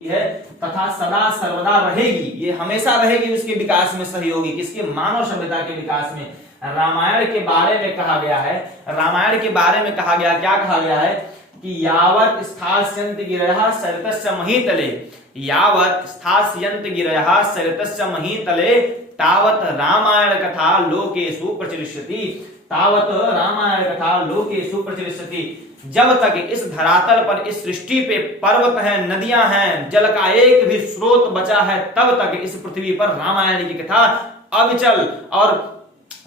है तथा सदा सर्वदा रहेगी, ये हमेशा रहेगी उसके विकास में सहयोगी, किसके? मानव सभ्यता के विकास में। रामायण के बारे में कहा गया है, रामायण के बारे में कहा गया, क्या कहा गया है कि यावत स्थास्यन्ति गिरयः सरितस्य महीतले, यावत स्थास्यन्ति गिरयः सरितस्य महीतले तावत रामायण कथा लोकेषु प्रचलिष्यति, तावत रामायण कथा लोकेषु प्रचलिष्यति। जब तक इस धरातल पर, इस सृष्टि पे पर्वत हैं, नदियां हैं, जल का एक भी स्रोत बचा है, तब तक इस पृथ्वी पर रामायण की कथा अविचल और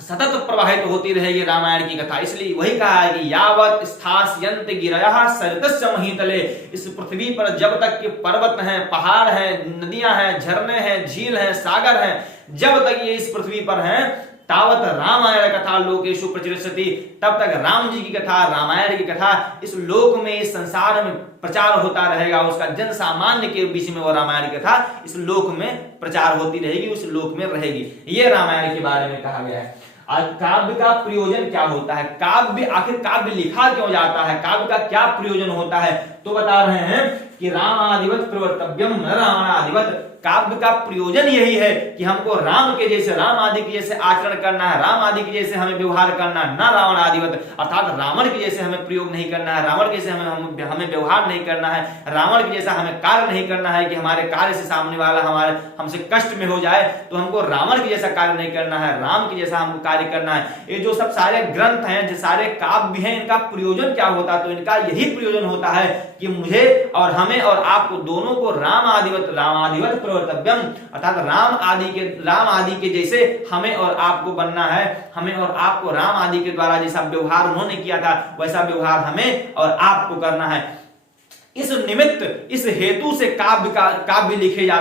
सतत प्रवाहित होती रहेगी रामायण की कथा। इसलिए वही कहा है कि यावत स्थास्यन्ति गिरयः सरितस्य महीतले, इस पृथ्वी पर जब तक के पर्वत हैं, पहाड़ हैं, नदियां हैं, झरने हैं, झील हैं, सागर हैं, जब तक ये इस पृथ्वी पर हैं, तावत रामायण कथा लोकेषु प्रचलिष्यति, तब तक राम जी की कथा, रामायण की कथा इस लोक में, इस संसार में प्रचार होता रहेगा। उसका जन सामान्य के बीच में वो रामायण की कथा इस लोक में प्रचार होती रहेगी, उस लोक में रहेगी। ये रामायण के बारे में कहा गया है। आज काव्य का प्रयोजन क्या होता है, काव्य आखिर काव्य लिखा क्यों जाता है, काव्य का क्या प्रयोजन होता है, तो बता रहे हैं कि रामादिवत प्रवर्तव्यम न रावणादिवत। काव्य का प्रयोजन यही है कि हमको राम के जैसे, राम आदि के जैसे आचरण करना है, राम आदि के जैसे हमें व्यवहार करना है, न रावण आदिवत, अर्थात रावण के जैसे हमें प्रयोग नहीं करना है, रावण के जैसे हमें व्यवहार नहीं करना है, रावण के जैसा हमें कार्य नहीं करना है कि हमारे कार्य से सामने वाला हमारे हमसे कष्ट में हो जाए, तो हमको रावण के जैसा कार्य नहीं करना है, राम के जैसा हमको कार्य करना है। ये जो सब सारे ग्रंथ हैं, जो सारे काव्य हैं, इनका प्रयोजन क्या होता है? तो इनका यही प्रयोजन होता है कि मुझे और हमें और आपको दोनों को रामादिवत प्रवर्तव्यम, अर्थात राम आदि के जैसे हमें और आपको बनना है, हमें और आपको राम आदि के द्वारा जैसा व्यवहार उन्होंने किया था वैसा व्यवहार हमें और आपको करना है। इस निमित्त, इस हेतु से काव्य लिखे जाते